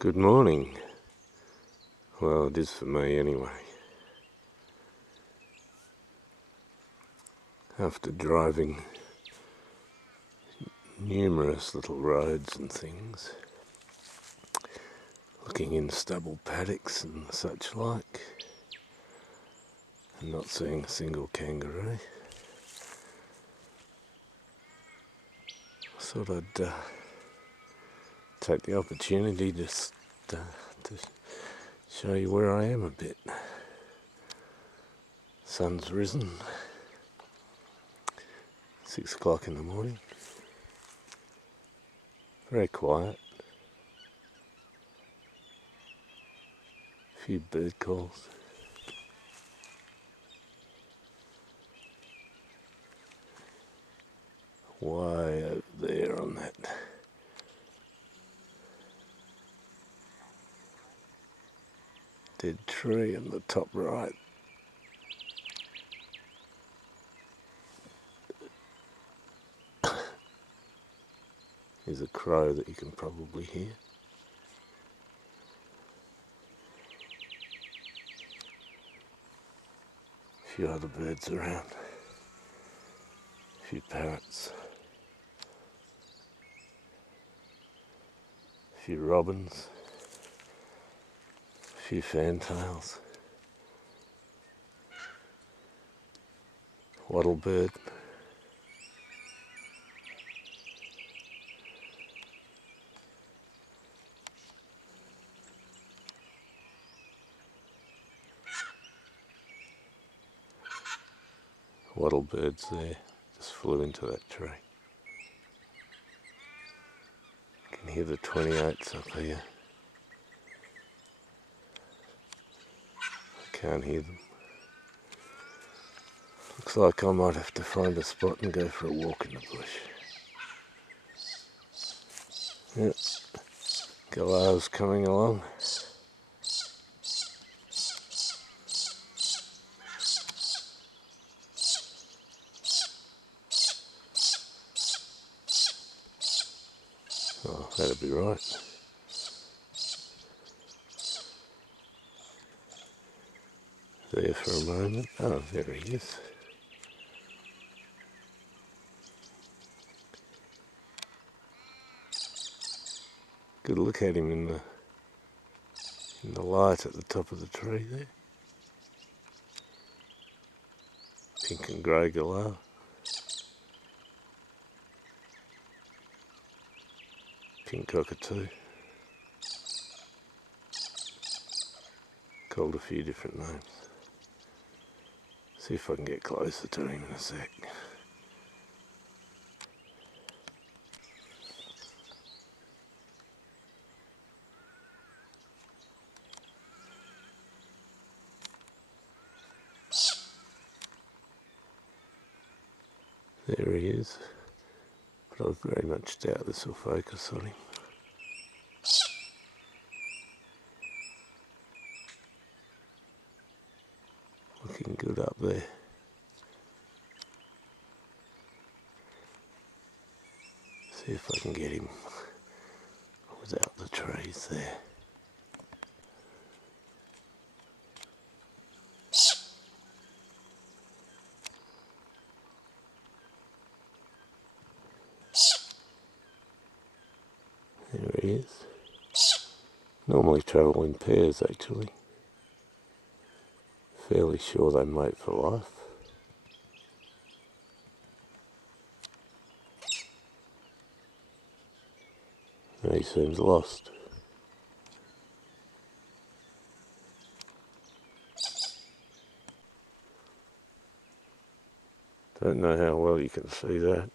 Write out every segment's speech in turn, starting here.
Good morning. Well, it is for me anyway. After driving numerous little roads and things, looking in stubble paddocks and such like, and not seeing a single kangaroo, I thought I'd take the opportunity to show you where I am a bit. Sun's risen, 6 o'clock in the morning, very quiet, a few bird calls. Way over there on that dead tree on the top right. There's a crow that you can probably hear. A few other birds around. A few parrots. A few robins. A few fantails. Wattlebird. Wattlebirds there, just flew into that tree. You can hear the 28s up here. I can't hear them. Looks like I might have to find a spot and go for a walk in the bush. Yep, galahs coming along. Oh, that'll be right. There for a moment. Oh, there he is. Good look at him in the light at the top of the tree there. Pink and grey galah. Pink cockatoo. Called a few different names. See if I can get closer to him in a sec. There he is, but I very much doubt this will focus on him. Looking good up there. See if I can get him without the trees there. There he is. Normally travel in pairs actually. Fairly sure they mate for life. He seems lost. Don't know how well you can see that.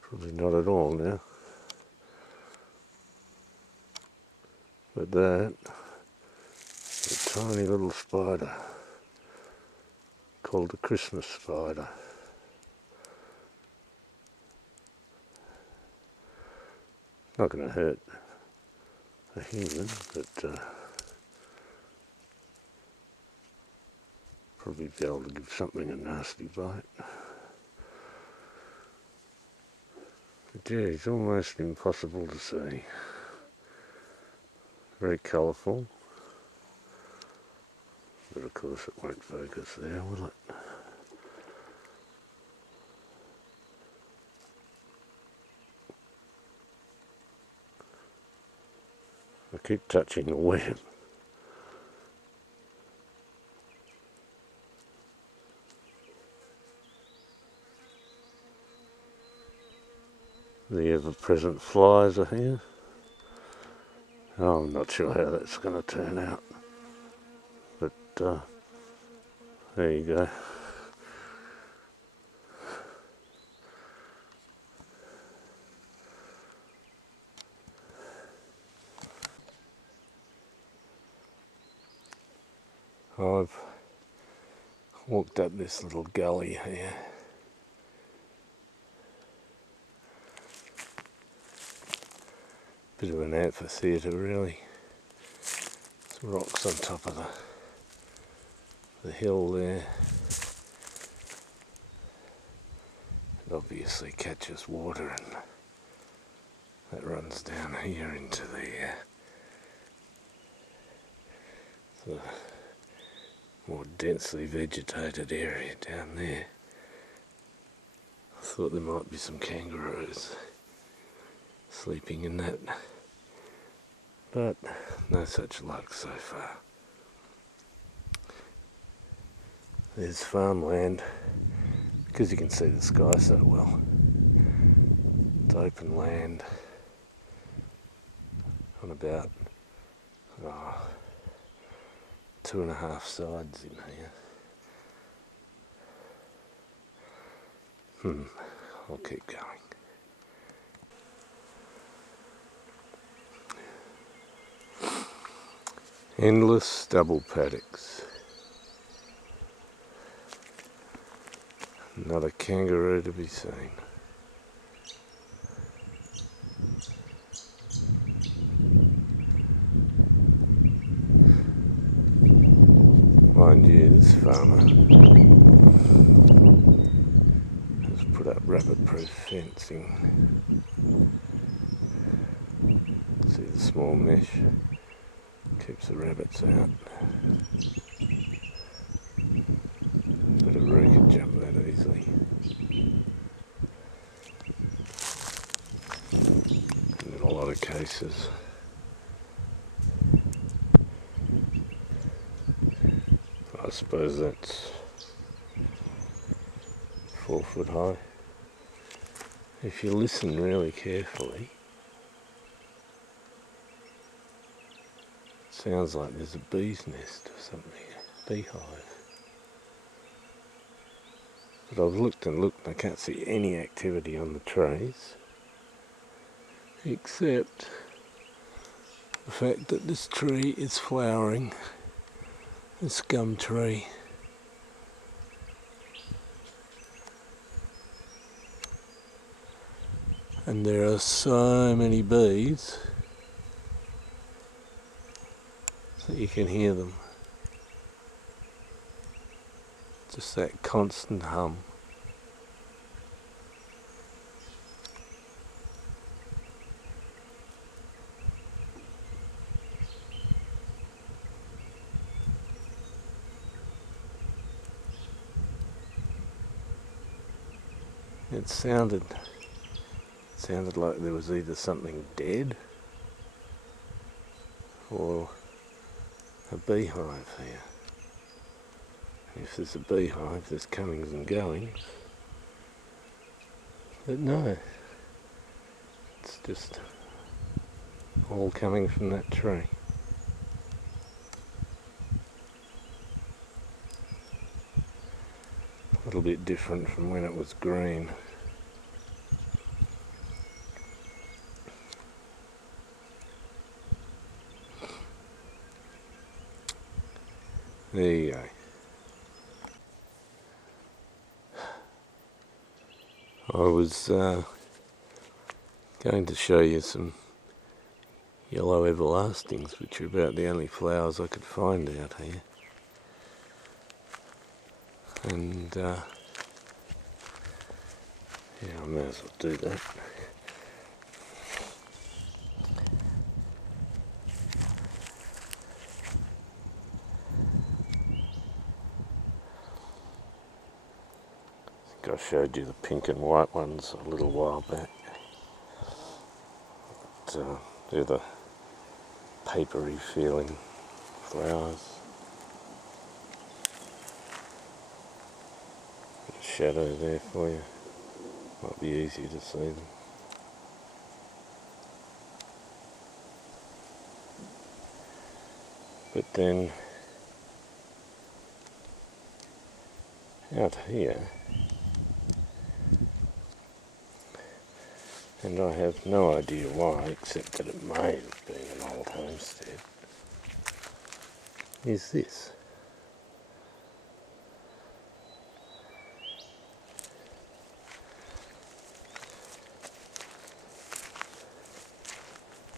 Probably not at all now. But that, a tiny little spider called the Christmas spider. Not going to hurt a human, but probably be able to give something a nasty bite. It Gee, it's almost impossible to see. Very colourful. But of course it won't focus there, will it? I keep touching the web. The ever-present flies are here. Oh, I'm not sure how that's going to turn out. But there you go. I've walked up this little gully here. Bit of an amphitheatre really. Some rocks on top of the hill there. It obviously catches water and that runs down here into the more densely vegetated area down there. I thought there might be some kangaroos sleeping in that, but no such luck so far. There's farmland, because you can see the sky so well. It's open land on about 2.5 sides in here. I'll keep going. Endless stubble paddocks. Not a kangaroo to be seen. Mind you, this farmer has put up rabbit-proof fencing. See the small mesh? Keeps the rabbits out. But a roo could jump that easily. And in a lot of cases, I suppose that's 4 foot high. If you listen really carefully, it sounds like there's a bee's nest or something, a beehive. But I've looked and looked and I can't see any activity on the trees, except the fact that this tree is flowering, this gum tree. And there are so many bees that you can hear them. Just that constant hum. It sounded like there was either something dead or a beehive here. If there's a beehive, there's comings and goings. But no, it's just all coming from that tree. A little bit different from when it was green. There you go. I was going to show you some yellow everlastings, which are about the only flowers I could find out here. And yeah, I may as well do that. showed you the pink and white ones a little while back. They're the papery feeling flowers. Bit of shadow there for you. Might be easier to see them. But then out here, and I have no idea why, except that it may have been an old homestead, is this.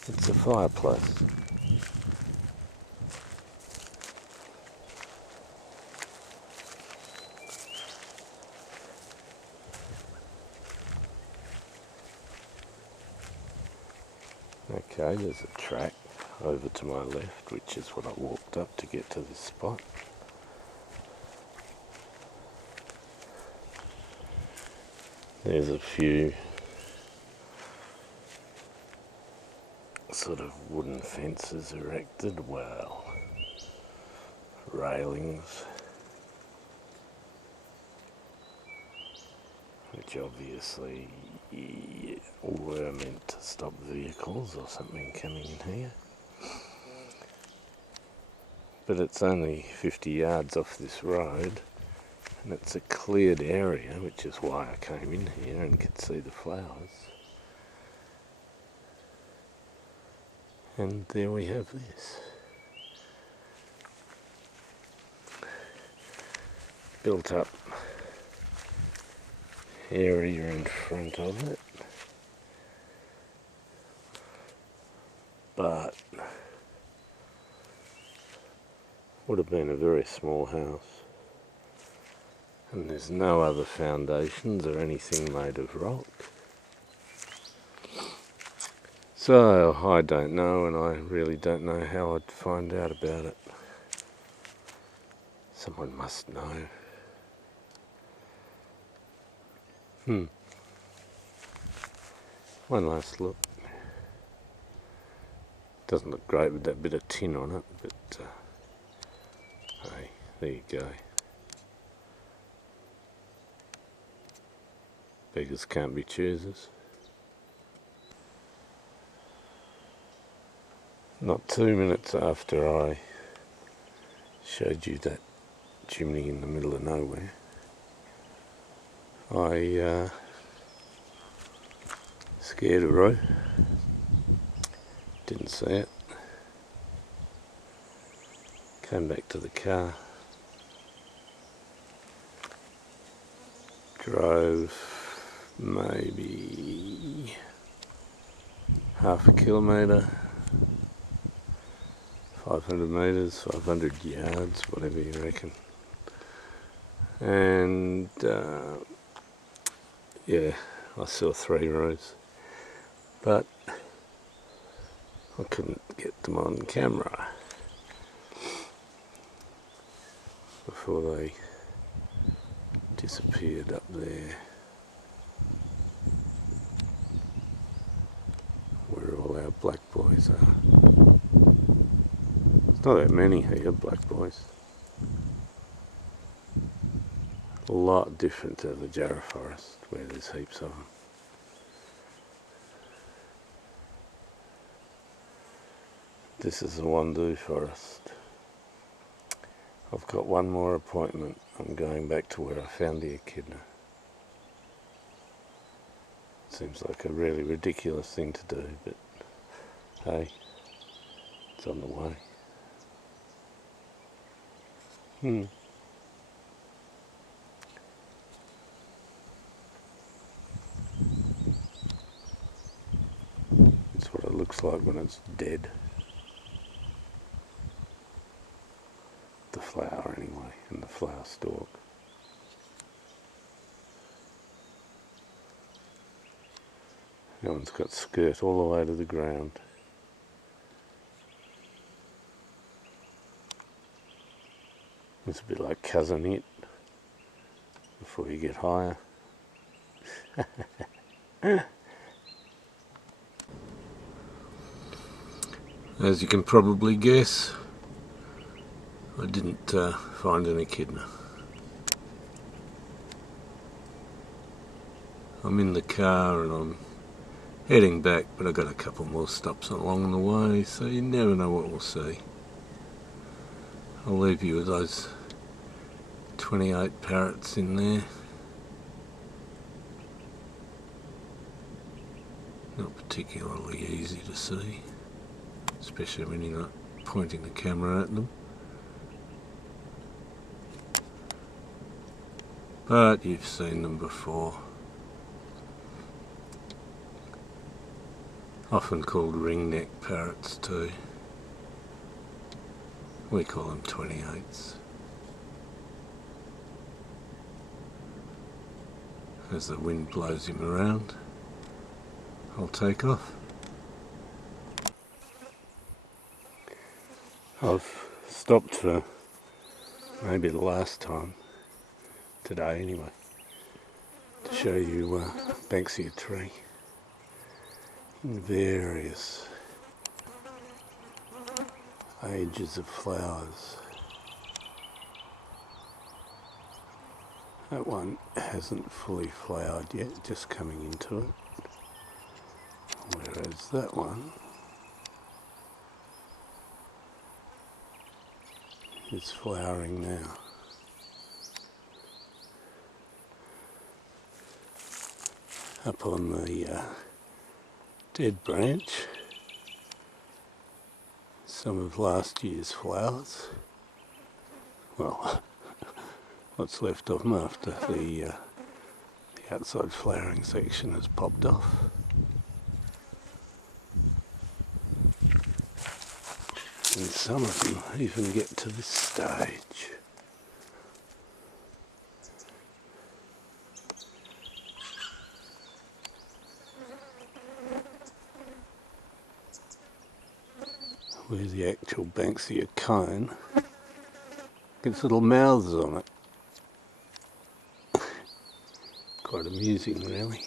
It's a fireplace. Okay, there's a track over to my left, which is what I walked up to get to this spot. There's a few sort of wooden fences erected, well, railings, which obviously were meant to stop vehicles or something coming in here. But it's only 50 yards off this road, and it's a cleared area, which is why I came in here and could see the flowers. And there we have this. Built up area in front of it. But would have been a very small house. And there's no other foundations or anything made of rock. So I don't know, and I really don't know how I'd find out about it. Someone must know. One last look. Doesn't look great with that bit of tin on it, but hey, there you go. Beggars can't be choosers. Not 2 minutes after I showed you that chimney in the middle of nowhere, I scared a row. Didn't see it. Came back to the car. Drove maybe half a kilometre, 500 metres, 500 yards, whatever you reckon. And yeah, I saw 3 rows, but I couldn't get them on camera before they disappeared up there where all our black boys are. There's not that many here, black boys. A lot different to the Jarrah forest where there's heaps of them. This is the Wandoo forest. I've got one more appointment. I'm going back to where I found the echidna. Seems like a really ridiculous thing to do, but hey, it's on the way. It's what it looks like when it's dead. The flower anyway, and the flower stalk. That one's got skirt all the way to the ground. It's a bit like cousin it before you get higher. As you can probably guess, I didn't find any echidna. I'm in the car and I'm heading back, but I've got a couple more stops along the way, so you never know what we'll see. I'll leave you with those 28 parrots in there. Not particularly easy to see, especially when you're not pointing the camera at them. But you've seen them before. Often called ringneck parrots too. We call them 28s. As the wind blows him around, I'll take off. I've stopped for maybe the last time, today anyway, to show you Banksia tree in various ages of flowers. That one hasn't fully flowered yet, just coming into it, whereas that one is flowering now. Up on the dead branch, some of last year's flowers. Well, what's left of them after the outside flowering section has popped off. And some of them even get to this stage. Where the actual Banksia cone gets little mouths on it. Quite amusing, really.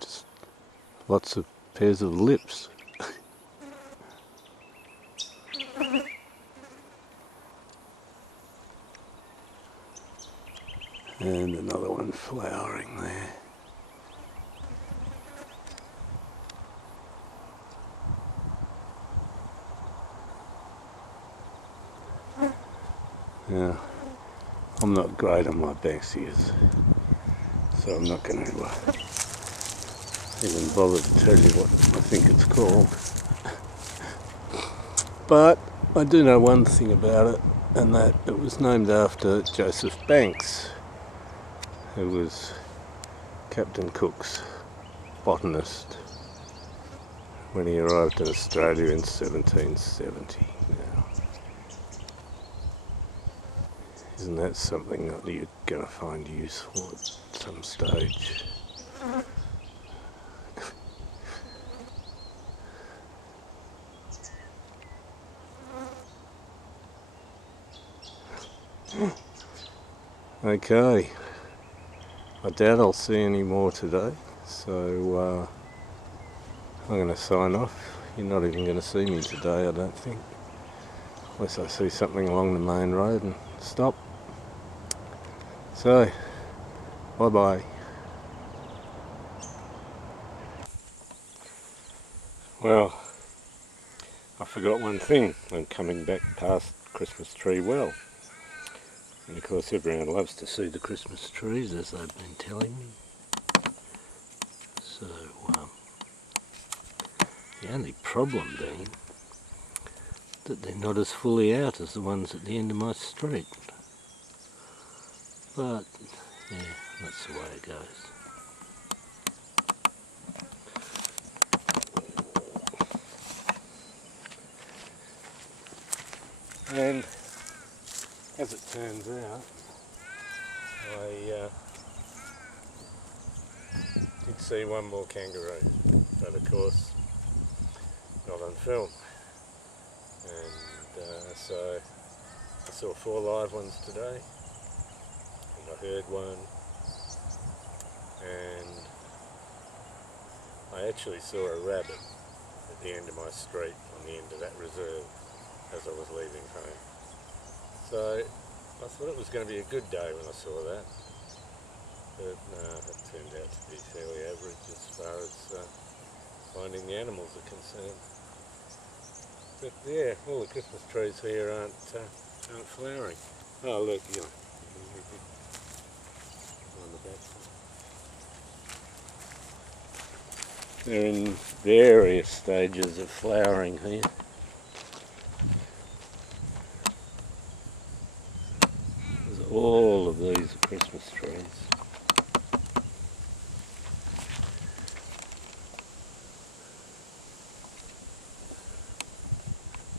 Just lots of pairs of lips. And another one flowering there. Now, I'm not great on my Banksias, so I'm not going to even bother to tell you what I think it's called. But I do know one thing about it, and that it was named after Joseph Banks, who was Captain Cook's botanist when he arrived in Australia in 1770. Now, isn't that something that you're going to find useful at some stage? Okay, I doubt I'll see any more today, so I'm going to sign off. You're not even going to see me today, I don't think, unless I see something along the main road and stop. So, bye-bye. Well, I forgot one thing. I'm coming back past Christmas Tree Well. And of course everyone loves to see the Christmas trees, as they've been telling me. So, the only problem being that they're not as fully out as the ones at the end of my street. But, yeah, that's the way it goes. And As it turns out, I did see one more kangaroo, but of course not on film. And so I saw 4 live ones today, and I heard one, and I actually saw a rabbit at the end of my street on the end of that reserve as I was leaving home. So I thought it was going to be a good day when I saw that, but no, it turned out to be fairly average as far as finding the animals are concerned. But yeah, all the Christmas trees here aren't flowering. Oh look, you know, on the back. They're in various stages of flowering here. There's all of these are Christmas trees.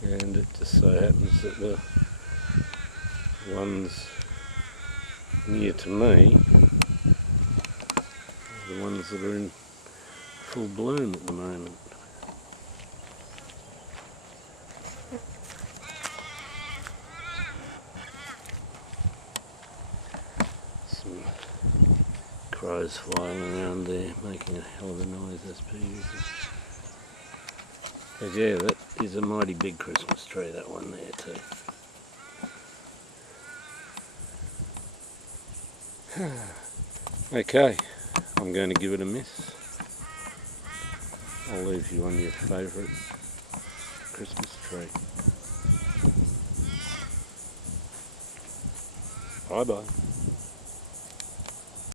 And it just so happens that the ones near to me are the ones that are in full bloom at the moment. Some crows flying around there, making a hell of a noise as per usual. But yeah, that is a mighty big Christmas tree, that one there too. Okay, I'm going to give it a miss. I'll leave you on your favourite Christmas tree. Bye bye.